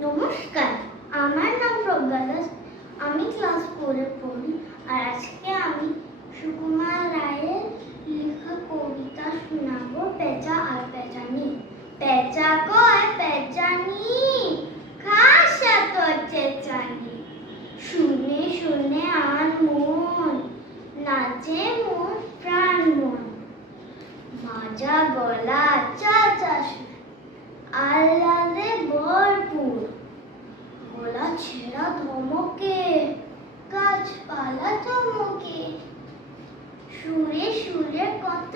নমস্কার, আমার নাম প্রজ্ঞা দাস। আমি ক্লাস 4-এ পড়ি। আর আজকে আমি সুকুমার রায়ের লেখা কবিতা শোনাবো, পেঁচা আর পেঁচানি। পেঁচা কয় পেঁচানি, খাস এত চেঁচানি, শুনে শুনে আর মন নাচে মোর প্রাণ মন। মাজা গলা চাচা আহ্লাদে ভরপুর, গলা ছেঁড়া ধমকে, গাছপালা চমকে, সুরে সুরে কত